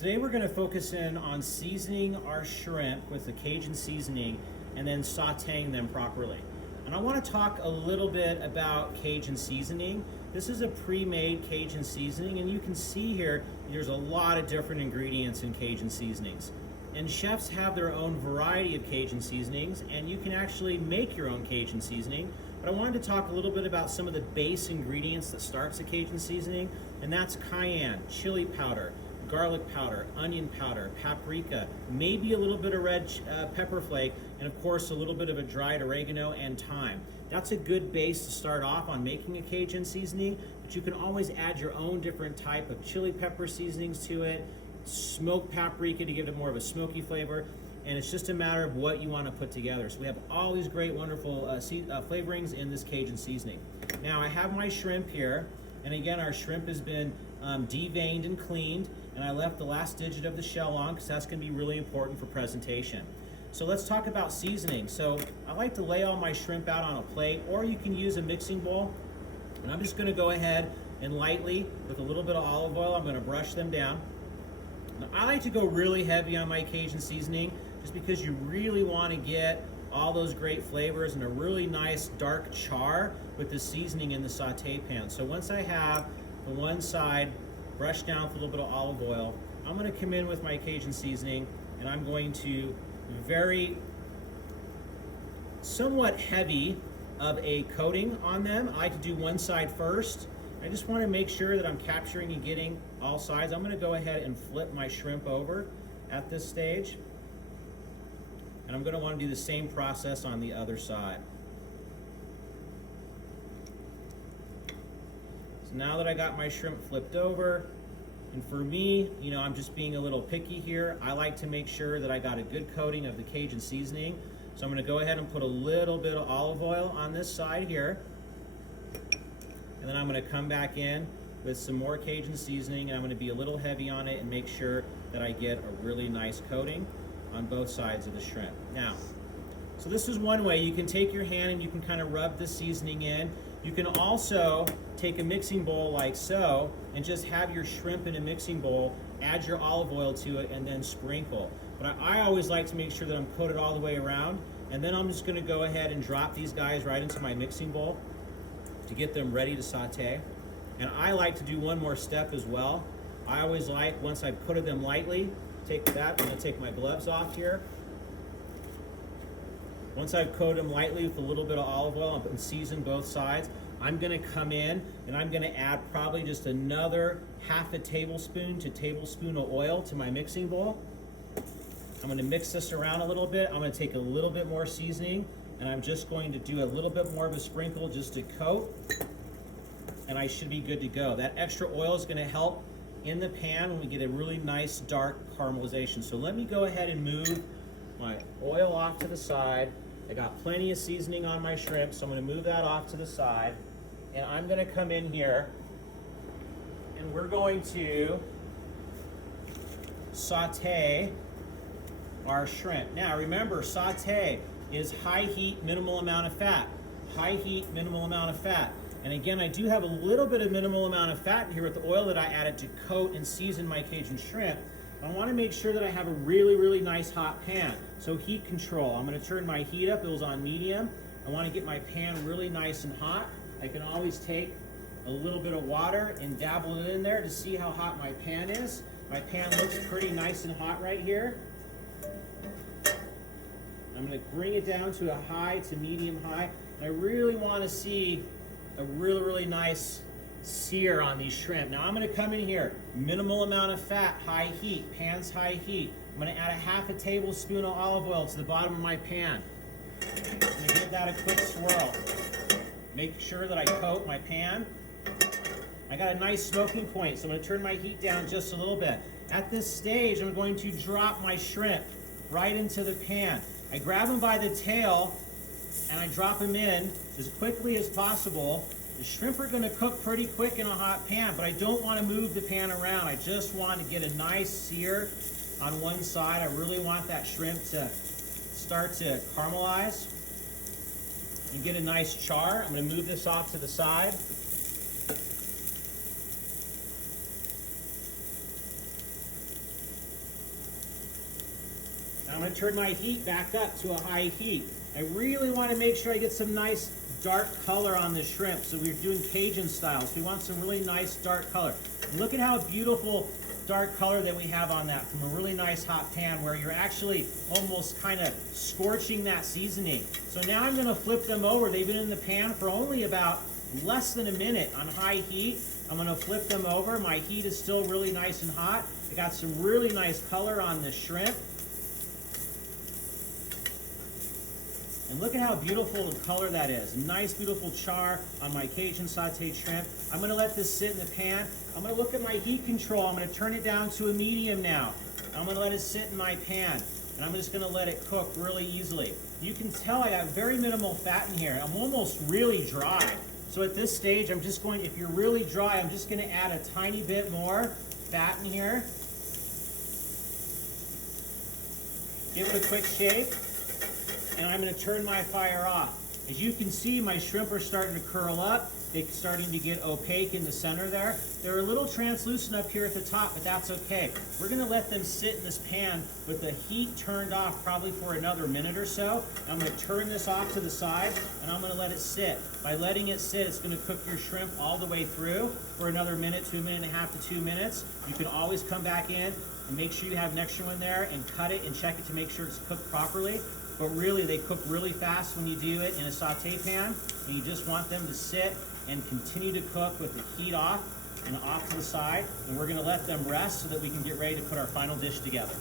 Today we're going to focus in on seasoning our shrimp with the Cajun seasoning and then sauteing them properly. And I want to talk a little bit about Cajun seasoning. This is a pre-made Cajun seasoning, and you can see here there's a lot of different ingredients in Cajun seasonings. And chefs have their own variety of Cajun seasonings, and you can actually make your own Cajun seasoning. But I wanted to talk a little bit about some of the base ingredients that starts a Cajun seasoning, and that's cayenne, chili powder, garlic powder, onion powder, paprika, maybe a little bit of red pepper flake, and of course a little bit of a dried oregano and thyme. That's a good base to start off on making a Cajun seasoning, but you can always add your own different type of chili pepper seasonings to it, smoked paprika to give it more of a smoky flavor, and it's just a matter of what you want to put together. So we have all these great, wonderful flavorings in this Cajun seasoning. Now I have my shrimp here, and again our shrimp has been deveined and cleaned, and I left the last digit of the shell on because that's going to be really important for presentation. So let's talk about seasoning. So I like to lay all my shrimp out on a plate, or you can use a mixing bowl, and I'm just going to go ahead and lightly, with a little bit of olive oil, I'm going to brush them down. Now, I like to go really heavy on my Cajun seasoning just because you really want to get all those great flavors and a really nice dark char with the seasoning in the saute pan. So once I have the one side brushed down with a little bit of olive oil, I'm going to come in with my Cajun seasoning, and I'm going to very somewhat heavy of a coating on them. I like to do one side first. I just want to make sure that I'm capturing and getting all sides. I'm going to go ahead and flip my shrimp over at this stage, and I'm going to want to do the same process on the other side. So now that I got my shrimp flipped over, and for me, you know, I'm just being a little picky here. I like to make sure that I got a good coating of the Cajun seasoning. So I'm going to go ahead and put a little bit of olive oil on this side here. And then I'm going to come back in with some more Cajun seasoning, and I'm going to be a little heavy on it and make sure that I get a really nice coating on both sides of the shrimp. Now, so this is one way. You can take your hand and you can kind of rub the seasoning in. You can also take a mixing bowl like so and just have your shrimp in a mixing bowl, add your olive oil to it, and then sprinkle. But I always like to make sure that I'm coated all the way around, and then I'm just going to go ahead and drop these guys right into my mixing bowl to get them ready to saute. And I like to do one more step as well. I always like, once I've coated them lightly, take that, I'm going to take my gloves off here. Once I've coated them lightly with a little bit of olive oil and seasoned both sides, I'm going to come in and I'm going to add probably just another half a tablespoon to tablespoon of oil to my mixing bowl. I'm going to mix this around a little bit. I'm going to take a little bit more seasoning, and I'm just going to do a little bit more of a sprinkle just to coat, and I should be good to go. That extra oil is going to help in the pan when we get a really nice dark caramelization. So let me go ahead and move my oil off to the side. I got plenty of seasoning on my shrimp, so I'm going to move that off to the side, and I'm going to come in here and we're going to saute our shrimp. Now remember, saute is high heat, minimal amount of fat. High heat, minimal amount of fat. And again, I do have a little bit of minimal amount of fat here with the oil that I added to coat and season my Cajun shrimp. I want to make sure that I have a really, really nice hot pan. So heat control. I'm going to turn my heat up. It was on medium. I want to get my pan really nice and hot. I can always take a little bit of water and dabble it in there to see how hot my pan is. My pan looks pretty nice and hot right here. I'm going to bring it down to a high to medium high. And I really want to see a really, really nice sear on these shrimp. Now I'm going to come in here, minimal amount of fat, high heat, pan's high heat. I'm going to add a half a tablespoon of olive oil to the bottom of my pan. I'm going to give that a quick swirl. Make sure that I coat my pan. I got a nice smoking point, so I'm going to turn my heat down just a little bit. At this stage, I'm going to drop my shrimp right into the pan. I grab them by the tail and I drop them in as quickly as possible. The shrimp are going to cook pretty quick in a hot pan, but I don't want to move the pan around. I just want to get a nice sear on one side. I really want that shrimp to start to caramelize and get a nice char. I'm going to move this off to the side. Now I'm going to turn my heat back up to a high heat. I really want to make sure I get some nice dark color on the shrimp. So we're doing Cajun style, so we want some really nice dark color. And look at how beautiful dark color that we have on that from a really nice hot pan where you're actually almost kind of scorching that seasoning. So now I'm going to flip them over. They've been in the pan for only about less than a minute on high heat. I'm going to flip them over. My heat is still really nice and hot. I got some really nice color on the shrimp. And look at how beautiful the color that is. Nice, beautiful char on my Cajun sauteed shrimp. I'm going to let this sit in the pan. I'm going to look at my heat control. I'm going to turn it down to a medium now. I'm going to let it sit in my pan. And I'm just going to let it cook really easily. You can tell I got very minimal fat in here. I'm almost really dry. So at this stage, I'm just going, if you're really dry, I'm just going to add a tiny bit more fat in here. Give it a quick shake. And I'm going to turn my fire off. As you can see, my shrimp are starting to curl up. They're starting to get opaque in the center there. They're a little translucent up here at the top, but that's okay. We're going to let them sit in this pan with the heat turned off probably for another minute or so. I'm going to turn this off to the side, and I'm going to let it sit. By letting it sit, it's going to cook your shrimp all the way through for another minute to a minute and a half to 2 minutes. You can always come back in and make sure you have an extra one there and cut it and check it to make sure it's cooked properly. But really, they cook really fast when you do it in a saute pan, and you just want them to sit and continue to cook with the heat off and off to the side. And we're going to let them rest so that we can get ready to put our final dish together.